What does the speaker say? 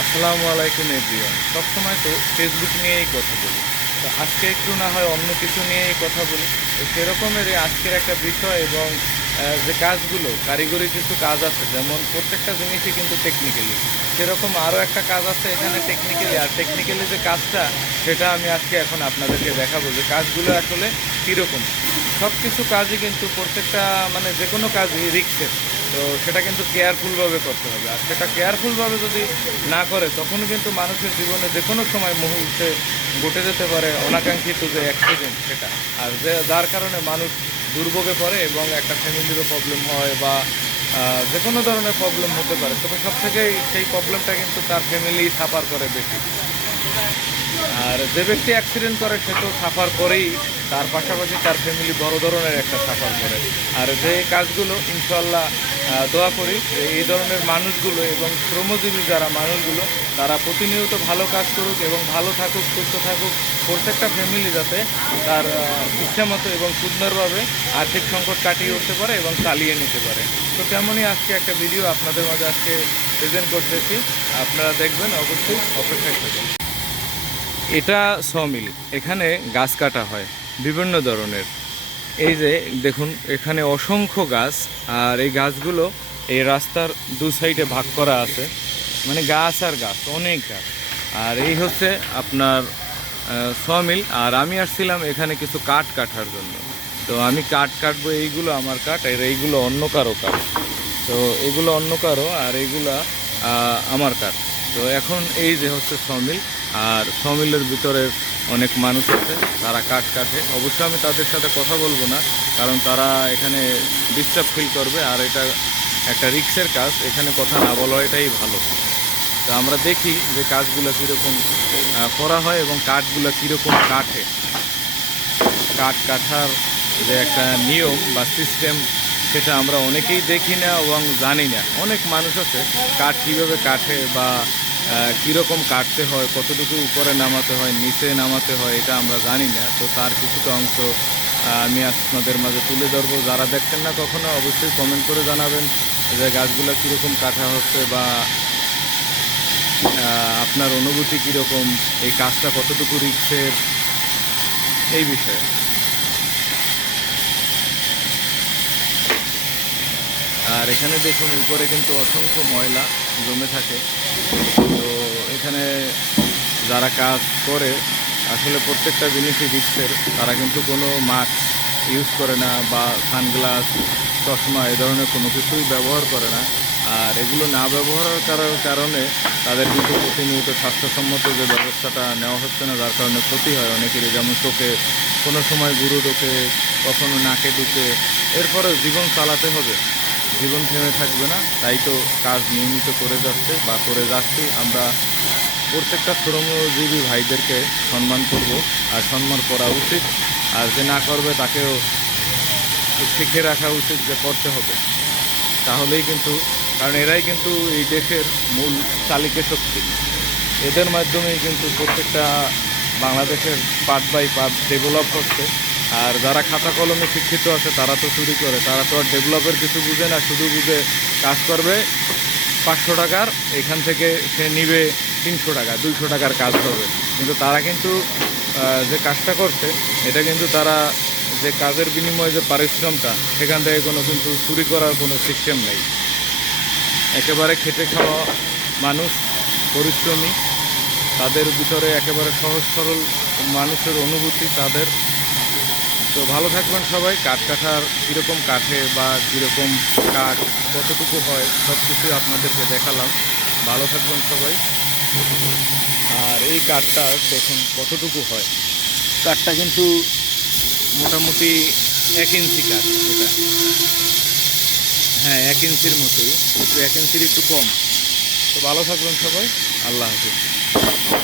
আসসালামু আলাইকুম, এভরিওয়ান। সবসময় তো ফেসবুক নিয়েই কথা বলি। তো আজকে একটু না হয় অন্য কিছু নিয়েই কথা বলি। তো সেরকমেরই আজকের একটা বিষয় এবং যে কাজগুলো, কারিগরি কিছু কাজ আছে, যেমন প্রত্যেকটা জিনিসই কিন্তু টেকনিক্যালি সেরকম আরও একটা কাজ আছে এখানে টেকনিক্যালি আর টেকনিক্যালি যে কাজটা, সেটা আমি আজকে এখন আপনাদেরকে দেখাবো যে কাজগুলো আসলে কীরকম। সব কিছু কাজই কিন্তু প্রত্যেকটা মানে যে কোনো কাজই রিক্সের তো সেটা কিন্তু কেয়ারফুলভাবে করতে হবে। আর সেটা কেয়ারফুলভাবে যদি না করে তখন কিন্তু মানুষের জীবনে যে কোনো সময় মুহূর্তে ঘটে যেতে পারে অনাকাঙ্ক্ষিত যে অ্যাক্সিডেন্ট সেটা। আর যে, যার কারণে মানুষ দুর্ভোগে পড়ে এবং একটা ফ্যামিলিরও প্রবলেম হয় বা যে কোনো ধরনের প্রবলেম হতে পারে। তবে সব থেকে সেই প্রবলেমটা কিন্তু তার ফ্যামিলি সাফার করে বেশি। আর যে ব্যক্তি অ্যাক্সিডেন্ট করে, সে তো সাফার করেই। তার পাশাপাশি তার ফ্যামিলি বড় ধরনের একটা সাফার করে। আর যে কাজগুলো ইনশাল্লাহ দোয়া করি এই ধরনের মানুষগুলো এবং শ্রমজীবী যারা মানুষগুলো, তারা প্রতিনিয়ত ভালো কাজ করুক এবং ভালো থাকুক, সুস্থ থাকুক। প্রত্যেকটা ফ্যামিলি যাতে তার ইচ্ছা মতো এবং সুন্দরভাবে আর্থিক সংকট কাটিয়ে উঠতে পারে এবং চালিয়ে নিতে পারে। তো তেমনই আজকে একটা ভিডিও আপনাদের মাঝে আজকে প্রেজেন্ট করতেছি। আপনারা দেখবেন, অবশ্যই অপেক্ষায় থাকুন। এটা সমিল। এখানে গাছ কাটা হয়, বিভিন্ন ধরনের। এই যে, দেখুন, এখানে অসংখ্য গাছ, আর এই গাছগুলো এই রাস্তার দু সাইডে ভাগ করা আছে। মানে গাছ আর গাছ, অনেক গাছ। আর এই হচ্ছে আপনার সমিল। আর আমি আসছিলাম এখানে কিছু কাঠ কাটার জন্য। তো আমি কাঠ কাটবো, এইগুলো আমার কাঠ, আর এইগুলো অন্য কারও কাঠ। তো এগুলো অন্য কারও, আর এইগুলা আমার কাঠ। তো এখন এই যে হচ্ছে সমিল আর সমিলের ভিতরে অনেক মানুষ আছে, তারা কাঠ কাটে। অবশ্যই আমি তাদের সাথে কথা বলব না, কারণ তারা এখানে ডিস্টার্ব ফিল করবে, আর এটা একটা রিক্সের কাজ, এখানে কথা না বলা এটাই ভালো। তো আমরা দেখি যে কাজগুলো কীরকম করা হয় এবং কাঠগুলো কীরকম কাটে কাঠ কাটার যে একটা নিয়ম বা সিস্টেম সেটা আমরা অনেকেই দেখি না এবং জানি না। অনেক মানুষ আছে, কাঠ কীভাবে কাটে বা কীরকম কাটতে হয়, কতটুকু উপরে নামাতে হয়, নিচে নামাতে হয়, এটা আমরা জানি না। তো তার কিছুটা অংশ আমি আপনাদের মাঝে তুলে ধরবো। যারা দেখছেন না কখনো, অবশ্যই কমেন্ট করে জানাবেন যে গাছগুলো কীরকম কাটা হচ্ছে বা আপনার অনুভূতি কীরকম, এই কাজটা কতটুকু রিক্সের, এই বিষয়ে। আর এখানে দেখুন, উপরে কিন্তু অসংখ্য ময়লা জমে থাকে। তো এখানে যারা কাজ করে, আসলে প্রত্যেকটা জিনিসই রিক্সের তারা কিন্তু কোনো মাস্ক ইউজ করে না বা সানগ্লাস, চশমা এ ধরনের কোনো কিছুই ব্যবহার করে না। আর এগুলো না ব্যবহারের কারণ- কারণে তাদের কিন্তু প্রতিনিয়ত স্বাস্থ্যসম্মত যে ব্যবস্থাটা নেওয়া হচ্ছে না, যার কারণে ক্ষতি হয় অনেকেরই। যেমন চোখে কোনো সময় গুরু ঢোকে, কখনো নাকে ঢুকে। এরপরে জীবন চালাতে হবে। জীবন থেমে থাকবে না, তাই তো কাজ নিয়মিত করে যাচ্ছে বা করে যাচ্ছি। আমরা প্রত্যেকটা শ্রমজীবী ভাইদেরকে সম্মান করব আর সম্মান করা উচিত। আর যে না করবে, তাকেও শিখে রাখা উচিত যে করতে হবে। তাহলেই কিন্তু, কারণ এরাই কিন্তু এই দেশের মূল চালিকা শক্তি। এদের মাধ্যমেই কিন্তু প্রত্যেকটা বাংলাদেশের পার্ট বাই পার্ট ডেভেলপ হচ্ছে। আর যারা খাতা কলমে শিক্ষিত আছে, তারা তো চুরি করে। তারা তো আর ডেভেলপের কিছু বুঝে না, শুধু বুঝে কাজ করবে। পাঁচশো টাকার, এখান থেকে সে নিবে তিনশো টাকা, দুইশো টাকার কাজ হবে। কিন্তু তারা কিন্তু যে কাজটা করছে, এটা কিন্তু তারা যে কাজের বিনিময়ে যে পারিশ্রমটা, সেখান থেকে কোনো কিন্তু চুরি করার কোনো সিস্টেম নেই। একেবারে খেটে খাওয়া মানুষ, পরিশ্রমী, তাদের ভিতরে একেবারে সহজ সরল মানুষের অনুভূতি, তাদের তো ভালো থাকবেন সবাই, কাঠ কাঠার কীরকম কাঠে বা কীরকম কাঠ, কতটুকু হয় সব কিছুই আপনাদেরকে দেখালাম। ভালো থাকবেন সবাই। আর এই কাঠটা দেখুন কতটুকু হয়। কাঠটা কিন্তু মোটামুটি এক ইঞ্চি কাঠ এটা। হ্যাঁ এক ইঞ্চির মতোই। একটু এক ইঞ্চির একটু কম। তো ভালো থাকবেন সবাই। আল্লাহ হাফিজ।